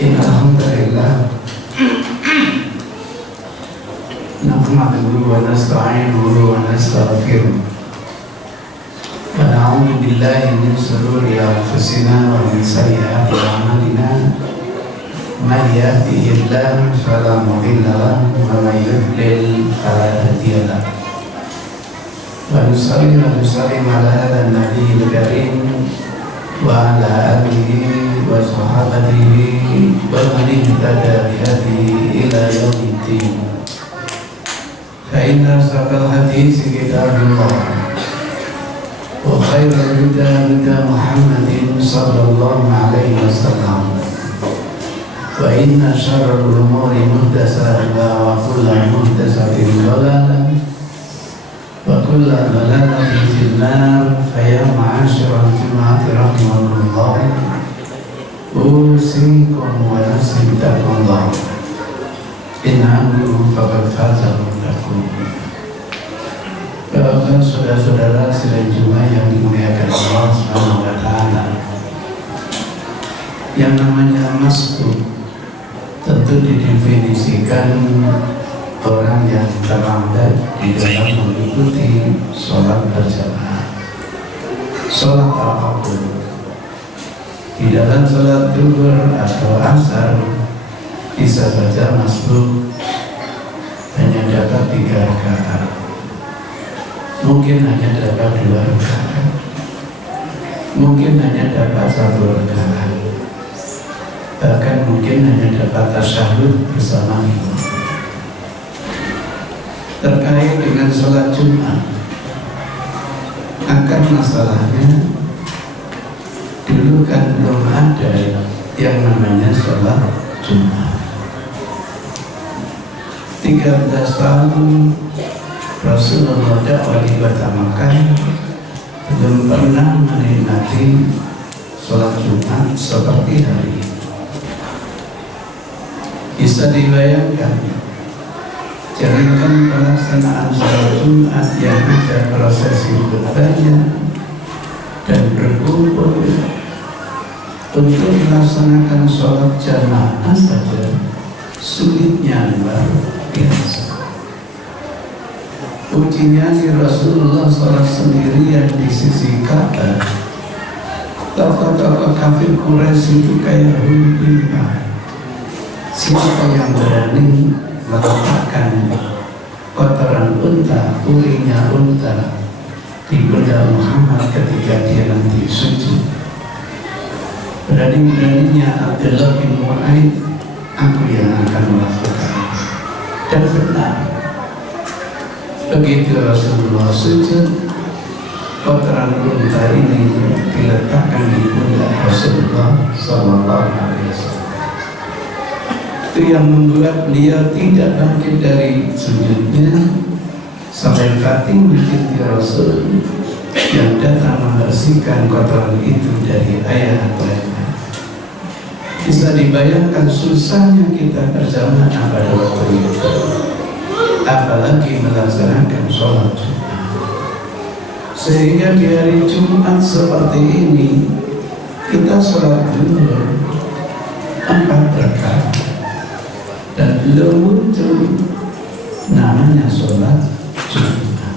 Alhamdulillah nahmaduhu wa nasta'inuhu wa nastaghfiruh wa na'udzu billahi min shururi anfusina wa min sayyiati a'malina may yahdihillahu fala mudilla lahu wa may yudlil fala hadiya lahu wa nusalli wa nusallim ala hadha an-nabiyil karim wa ala alihi wa sahabatihi wa man ihtada bihadihi ila yaumiddin. Fa inna asdaqal hadits kitabullah wa khairal huda huda Muhammadin sallallahu alaihi wasallam wa inna syarral umuri muhdatsatuha wa kullu muhdatsatin dhalalah wa kullu dhalalatin fil nar. Fa ya ma'asyiral jamaati rahimakumullah, usikum wa nafsi bitaqwallah, innahu faqad faza muttaqun. Bapak, saudara-saudara sidang Jumat yang dimuliakan Allah Subhanahu wa taala, yang namanya masbuk tentu didefinisikan orang yang terlambat di dalam mengikuti sholat berjamaah, sholat apapun. Di dalam sholat zuhur atau asar bisa saja masbuk hanya dapat 3 rakaat, mungkin hanya dapat 2 rakaat, mungkin hanya dapat 1 rakaat, bahkan mungkin hanya dapat tasyahud bersama imam. Terkait dengan sholat Jumat, akan masalahnya dulu kan belum ada yang namanya sholat Jumat. 13 tahun Rasulullah dakwah di Kota Makkah, belum pernah menikmati sholat Jumat seperti hari ini. Bisa dibayangkan, jangankan pelaksanaan sholat Jumat yang ada prosesi bertanya dan berkumpul, untuk melaksanakan sholat jamaah saja sulitnya luar biasa. Ujinya di Rasulullah sholat sendirian di sisi Ka'bah. Tokoh-tokoh kafir Quraisy itu kayak hunta. Siapa yang berani meletakkan kotoran unta, ulinya unta di pundak Muhammad ketika dia nanti sujud? Berani-beraninya Abdullah bin Mu'aid, aku yang akan melakukan. Dan benar, begitu Rasulullah sujud, kotoran unta ini diletakkan di pundak Rasulullah Sallallahu Alaihi Wasallam. Itu yang membuat beliau tidak bangkit dari sujudnya sampai Fatim binti Rasul yang datang membersihkan kotoran itu dari ayah mereka. Bisa dibayangkan susahnya kita berjamaah pada waktu itu, apalagi melaksanakan sholat Jumat. Sehingga di hari Jumat seperti ini kita sholat dulu 4 rakaat dan belum muncul namanya sholat Jumat.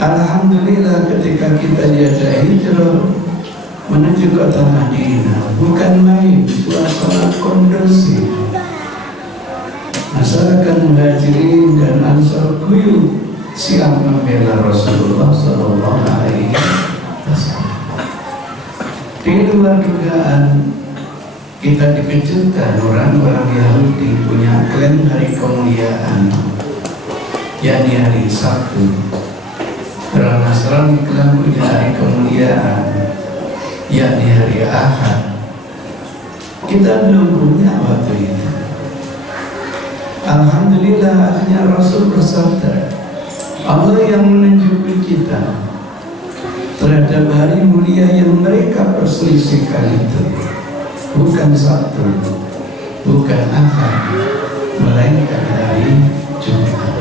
Alhamdulillah ketika kita diajak hijrah menuju kota Madinah, bukan main, suasana kondusif. Masyarakat Muhajirin dan Ansar guyup siap membela Rasulullah Sallallahu Alaihi Wasallam. Di luar dugaan, kita dikejutkan orang-orang Yahudi punya klaim hari kemuliaan, yakni hari Sabtu. Orang Nasrani klaim punya hari kemuliaan, yakni hari Ahad. Kita belum punya waktu itu. Alhamdulillah akhirnya Rasul bersabda, Allah yang menunjukkan kita terhadap hari mulia yang mereka perselisihkan itu bukan Sabtu, bukan Ahad, melainkan hari Jumat.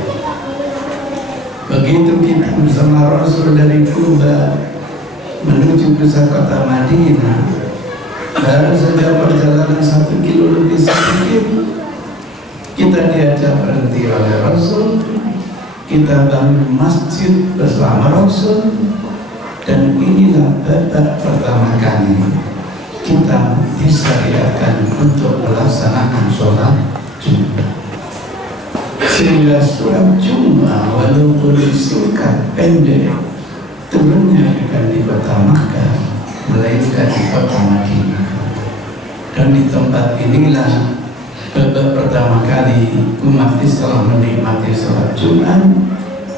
Begitu kita bersama Rasul dari Kuba menuju ke kota Madinah, baru saja perjalanan kita bangun masjid bersama Rasul, dan inilah babak pertama kali kita disyariatkan untuk melaksanakan sholat Jumat. Sehingga sholat Jumat walaupun singkat pendek turunnya bukan di kota Makkah, melainkan di kota Madinah. Dan di tempat inilah babak pertama kali umat Islam menikmati sholat Jumat,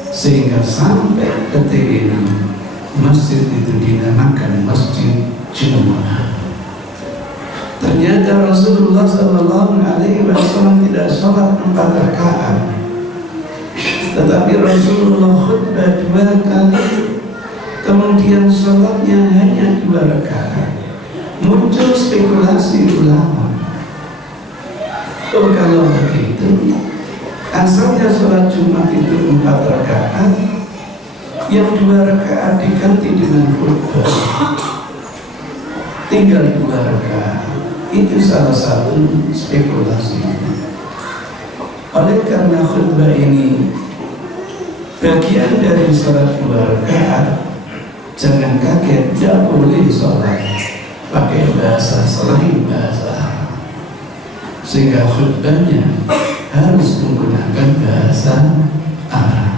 sehingga sampai detik ini masjid itu dinamakan Masjid Jumat. Ternyata Rasulullah SAW tidak sholat 4 rakaat, tetapi Rasulullah khutbah 2 kali, kemudian sholatnya hanya 2 rakaat. Muncul spekulasi ulama, oh kalau begitu asalnya sholat Jumat itu 4 rakaat, yang 2 rakaat diganti dengan khutbah, tinggal 2 rakaat. Itu salah satu spekulasi. Oleh karena khutbah ini bagian dari sholat 2 rakaat, jangan kaget, tidak boleh sholat pakai bahasa selain bahasa Arab, sehingga khutbahnya harus menggunakan bahasa Arab.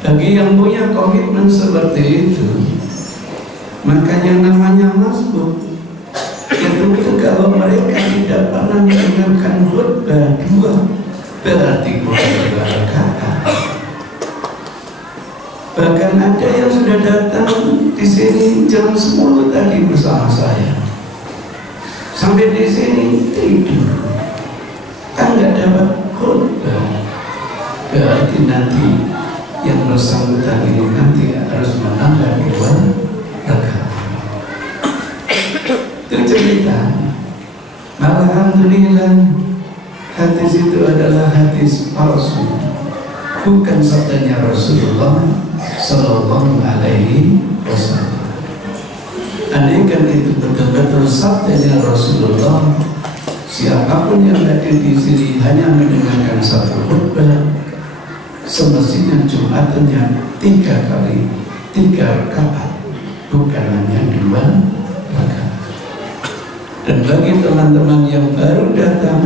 Bagi yang punya komitmen seperti itu, maka yang namanya masbuk itu kalau mereka tidak pernah mendengarkan khutbah 2, berarti bukan 2 rakaat. Bahkan ada yang sudah datang di sini jam 10 tadi bersama saya, sampai di sini tidur, kan nggak dapat khutbah. Berarti nanti yang bersangkutan ini nanti harus menambah 2 rakaat. Itu cerita. Alhamdulillah, hadis itu adalah hadis palsu, bukan sabdanya Rasulullah Sallallahu Alaihi Wasallam. Andaikan itu betul-betul sabdanya Rasulullah, siapapun yang hadir di sini hanya mendengarkan 1 khutbah, semestinya Jumatnya 3 kali 3 rakaat, bukan hanya 2 rakaat. Dan bagi teman-teman yang baru datang,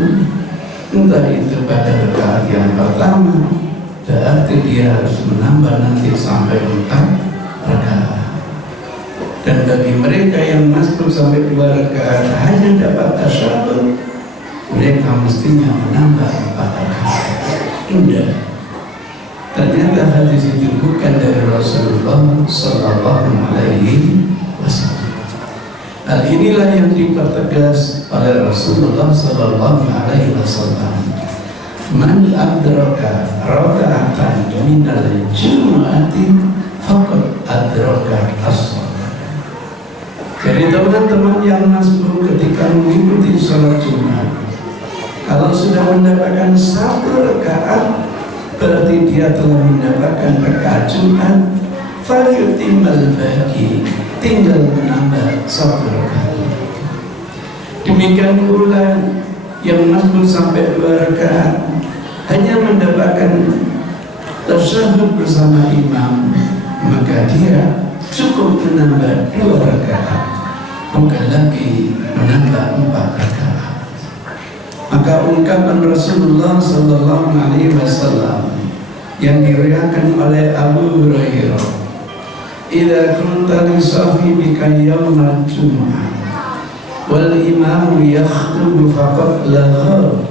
entah itu pada rakaat yang pertama, berarti dia harus menambah nanti sampai 4 rakaat. Dan bagi mereka yang masuk sampai 2 rakaat hanya dapat tasyahud, mereka mestinya menambah 4 rakaat. Tidak. Ternyata hadis itu bukan dari Rasulullah Sallallahu Alaihi Wasallam. Hal inilah yang dipertegas oleh Rasulullah Sallallahu Alaihi Wasallam. Man adraka raka'atan minal jumu'ati faqad adraka as-shalah. Jadi teman-teman yang masbuk ketika mengikuti sholat Jumat, kalau sudah mendapatkan 1 rakaat, berarti dia telah mendapatkan rakaat Jumat. Falyutimmal baqi, tinggal menambah 1 rakaat. Demikian pula yang masbuk sampai 2 rakaat hanya mendapatkan tasyahud bersama imam, maka dia cukup menambah 2 rakaat, bukan lagi menambah 4 rakaat. Maka ungkapan Rasulullah Sallallahu Alaihi Wasallam yang diriwayatkan oleh Abu Hurairah, "Idza kunta li sahibika yaumal jumu'ah wal imamu yakhthubu faqad lagha."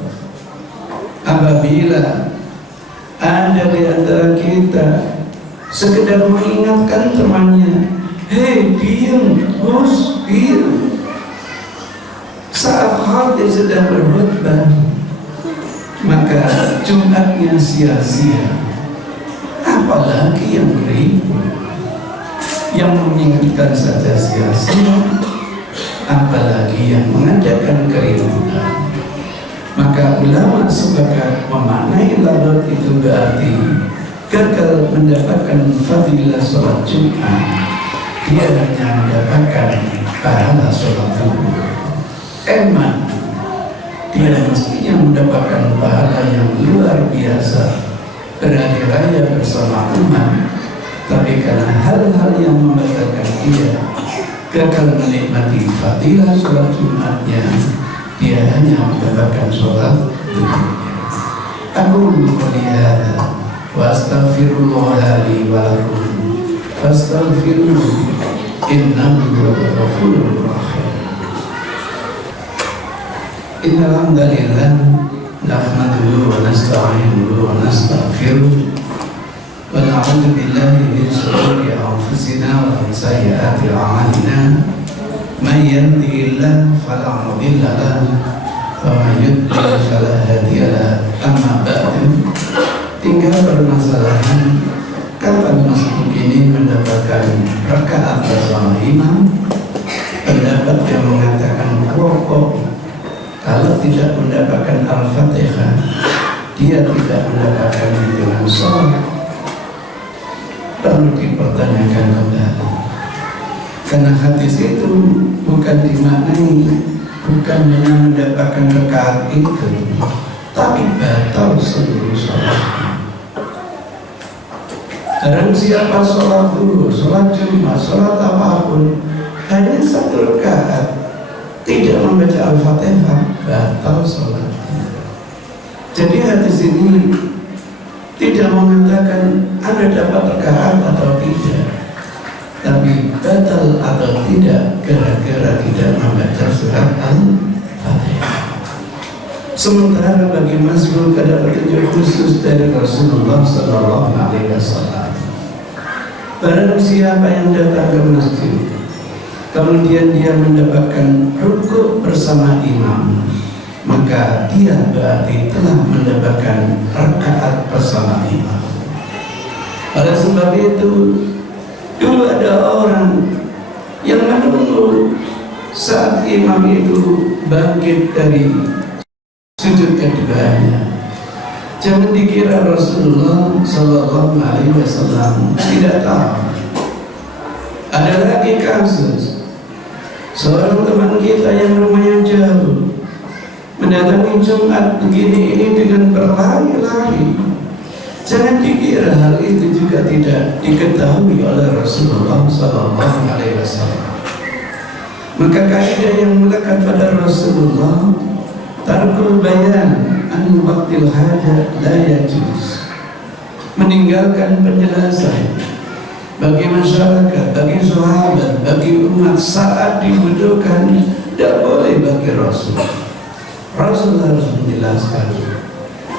Apabila ada di antara kita sekedar mengingatkan temannya, "Hei, diam, bos, diam," saat khatib sedang berkhutbah, maka Jumatnya sia-sia. Apalagi yang ribut, yang mengingatkan saja sia-sia, apalagi yang mengadakan keributan. Maka ulama sepakat memaknai lafaz itu berarti gagal mendapatkan fadilah sholat Jumat, dia hanya mendapatkan pahala sholat Jumat. Dia mestinya mendapatkan pahala yang luar biasa berhari raya bersama umat, tapi karena hal-hal yang membatalkan dia gagal menikmati fadilah sholat Jumatnya, dia hanya mendapatkan sholat dunia. Aku melihat wa astaghfirullah li wa lakum fastaghfiruhu innahu huwal ghafurur rahim. Innal hamdalillah nahmaduhu wa nasta'inuhu wa nastaghfiruh wa na'udzu billahi min shururi anfusina wa min sayyiati a'malina. May yahdihillahu fala mudilla lahu wa may yudlil fala hadiya lahu. Amma ba'du, tinggal permasalahan kapan masjid ini mendapatkan rakaat bersama imam. Pendapat yang mengatakan pokok kalau tidak mendapatkan Al-Fatihah dia tidak mendapatkan hitungan sholat, perlu dipertanyakan kembali. Karena hadis itu bukan dimaknai bukan hanya mendapatkan rakaat itu, tapi batal seluruh sholat. Barang siapa sholat duhur, sholat Jumat, sholat apapun hanya satu rakaat tidak membaca Al-Fatihah, batal sholatnya. Jadi hadis ini tidak mengatakan Anda dapat rakaat atau tidak, tapi batal atau tidak gara-gara tidak membaca surat Al-Fatihah. Sementara bagi mazmum ada petunjuk khusus dari Rasulullah Sallallahu Alaihi Wasallam. Barang siapa yang datang ke masjid, kemudian dia mendapatkan rukuk bersama imam, maka dia berarti telah mendapatkan rakaat bersama imam. Oleh sebab itu, dulu ada orang yang menunggu saat imam itu bangkit dari sujud keduanya. Jangan dikira Rasulullah Sallallahu Alaihi Wasallam tidak tahu. Ada lagi kasus seorang teman kita yang rumahnya jauh mendatangi Jumat begini ini dengan berlari-lari. Jangan dikira hal itu juga tidak diketahui oleh Rasulullah Sallallahu Alaihi Wasallam. Maka kaidah yang melekat pada Rasulullah, tarkul bayan an waqtil hajat la yajuz, meninggalkan penjelasan bagi masyarakat, bagi sahabat, bagi umat saat dibutuhkan tidak boleh bagi Rasul. Rasul harus menjelaskan.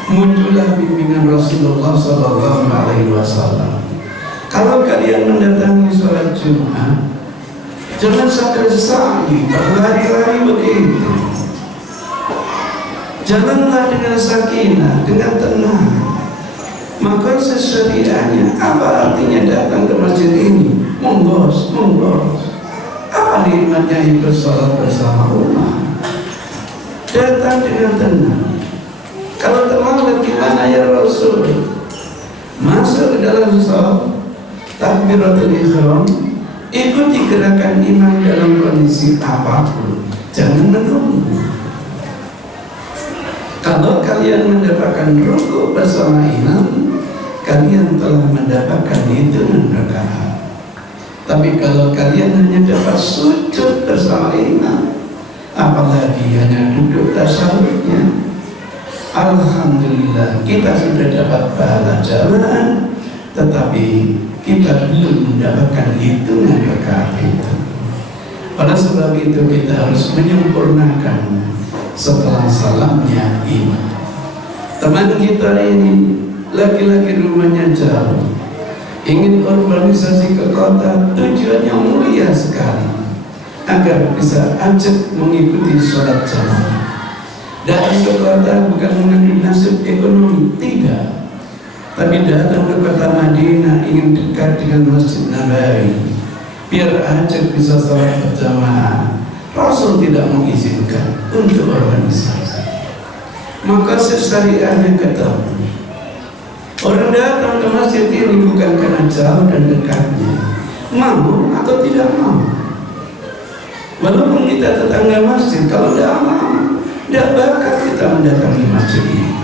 Muncullah bimbingan Rasulullah Sallallahu Alaihi Wasallam. Kalau kalian mendatangi sholat Jumat, jangan sampai sa'i berlari-lari begitu. Jalanlah dengan sakinah, dengan tenang. Maka sesyariahnya apa artinya datang ke masjid ini? Munggos. Apa nikmatnya ikut sholat bersama umat? Datang dengan tenang. Kalau terlambat gimana ya Rasul? Masuk ke dalam sholat, takbiratul ihram, ikuti gerakan imam dalam kondisi apapun. Jangan menunggu. Kalau kalian mendapatkan rukuk bersama imam, kalian telah mendapatkan hitungan rakaat. Tapi kalau kalian hanya dapat sujud bersama imam, apalagi hanya duduk tasyahudnya, alhamdulillah kita sudah dapat pahala jamaah, tetapi kita belum mendapatkan hitungan rakaat itu. Oleh sebab itu kita harus menyempurnakan setelah salamnya imam. Teman kita ini laki-laki rumahnya jauh, ingin urbanisasi ke kota, tujuannya mulia sekali agar bisa ajak mengikuti sholat jamaah. Datang ke kota bukan mengandung nasib ekonomi, tidak, tapi datang ke kota Madinah ingin dekat dengan Masjid Nabawi, biar ajak bisa sholat berjamaah. Rasul tidak mengizinkan untuk organisasi. Maka syariahnya ketemu. Orang datang ke masjid ini bukan karena jauh dan dekatnya, mau atau tidak mau. Walaupun kita tetangga masjid, kalau tidak mau, tidak bakal kita mendatangi masjid ini.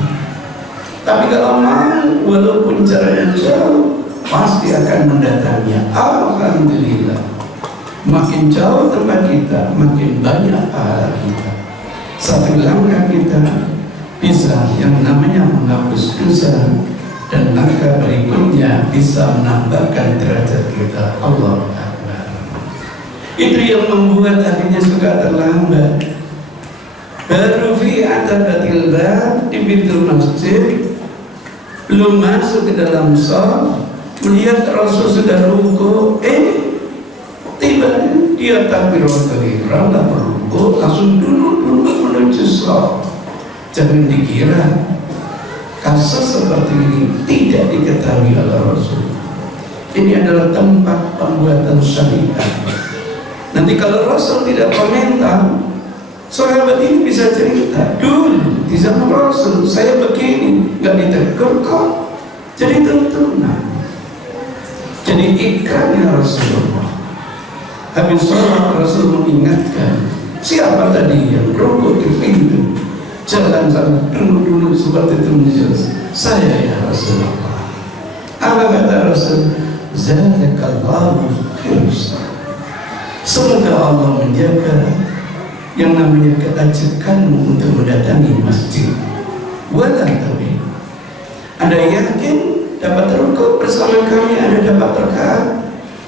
Tapi kalau mau, walaupun jaraknya jauh, pasti akan mendatanginya. Alhamdulillah, makin jauh tempat kita, makin banyak pahala kita. Satu langkah kita bisa yang namanya menghapus dosa, dan langkah berikutnya bisa menambahkan derajat kita. Allah Akbar. Itu yang membuat akhirnya suka terlambat. Baru fi atabatil bab, di pintu masjid, belum masuk ke dalam shaf, melihat Rasul sudah ruku, tiba dia takbiratul ihram, ruku, langsung duduk menuju shaf. Jangan dikira kasus seperti ini tidak diketahui oleh Rasul. Ini adalah tempat pembuatan syariat. Nanti kalau Rasul tidak komentar, sahabat ini bisa cerita, dulu di zaman Rasul saya begini, nggak ditegur kok. Jadi tuntunan, jadi ikrarnya Rasulullah. Habis sholat Rasul mengingatkan, siapa tadi yang rukuk di pintu, jalan sana dulu seperti itu menjadi saya ya Rasulullah. Apa kata Rasul? Zakallahu khairan. Semoga Allah menjaga yang namanya keajakanmu untuk mendatangi masjid. Walau tapi Anda yakin dapat rukuk bersama kami, Anda dapat rakaat,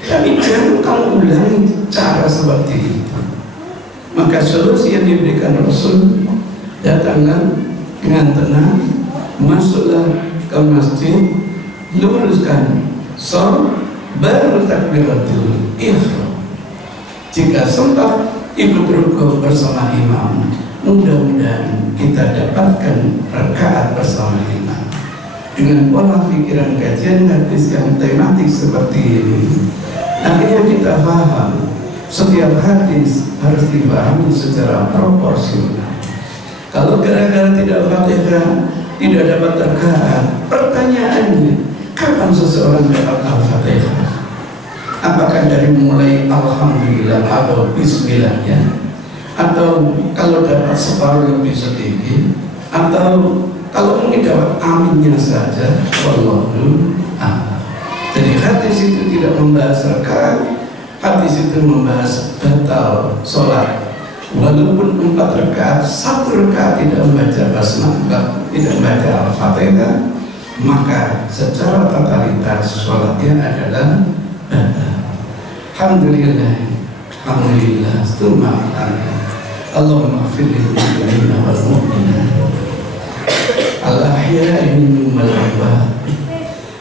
tapi jangan kamu ulangi cara seperti itu. Maka solusi yang diberikan Rasul, datanglah dengan tenang, masuklah ke masjid, luruskan shaf, baru takbiratul ihram. Jika sempat ikut rukuk bersama imam, mudah-mudahan kita dapatkan rakaat bersama imam. Dengan pola pikiran kajian hadis yang tematik seperti ini, akhirnya kita paham setiap hadis harus dipahami secara proporsional. Kalau gara-gara tidak Fatihah tidak dapat rakaat, pertanyaannya, kapan seseorang dapat Al-Fatihah? Apakah dari mulai Alhamdulillah atau Bismillahnya, atau kalau dapat separuh lebih sedikit, atau kalau mungkin dapat aminnya saja? Wallahu a'lam. Jadi hadis itu tidak membahas rakaat, hadis itu membahas batal sholat. Walaupun 4 rakaat, 1 rakaat tidak membaca basmalah, tidak membaca Al-Fatihah, maka secara totalitas sholatnya adalah batal. Alhamdulillah, alhamdulillah, tsumma Allahumma ighfir lil muslimina wal mu'minat al-ahya'i minhum wal amwat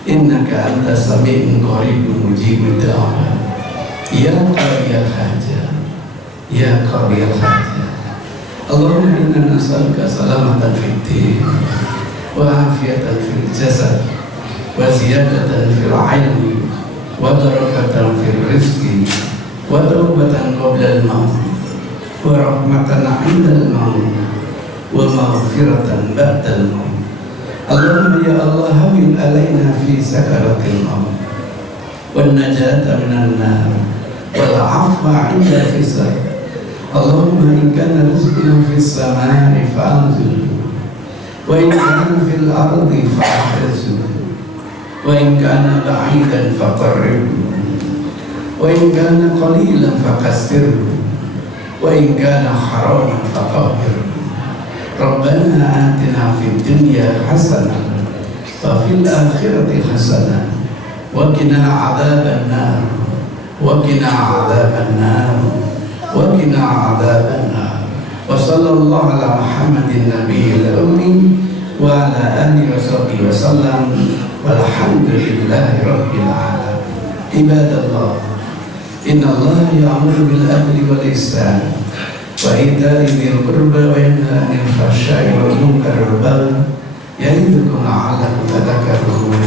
innaka antas sami'un qaribun mujibud da'wat ya qadiyal hajat ya qadiyal hajat. Allahumma inna nas'aluka salamatan fid din wa afiyatan fil jasad wa ziyadatan fil ilmi wa barakatan fil rizqi wa taubatan qabla al-maut wa rahmatan 'inda al-maut wa maghfiratan ba'da al-maut. Allahumma ya Allah hawwin alaina fi sakaratil maut wan najata minan nar wal 'afwa 'inda al-hisab. Allahumma in kana rizquna fis samai fa'anzil wa in kana fil ardi fa'ahrizhu wa in kana ba'idan faqarribhu wa in kana qalilan faqassirhu wa in kana haraman faqahhirhu. Rabbana atina fid dunya hasanah wa fil akhirati hasanah wa qina adzaban nar wa qina adzaban nar wa qina adzaban nar. Wa sallallahu ala Muhammadin nabiyil ummi wa ala alihi wa sahbihi wa sallam. Walhamdulillahi rabbil alamin. Ibadallah, inna Allah ya'muru bil adli wal ihsan wa ita'i dzil qurba wa yanha 'anil fahsya'i wal munkari wal baghi ya'idukum la'allakum tadhakkarun.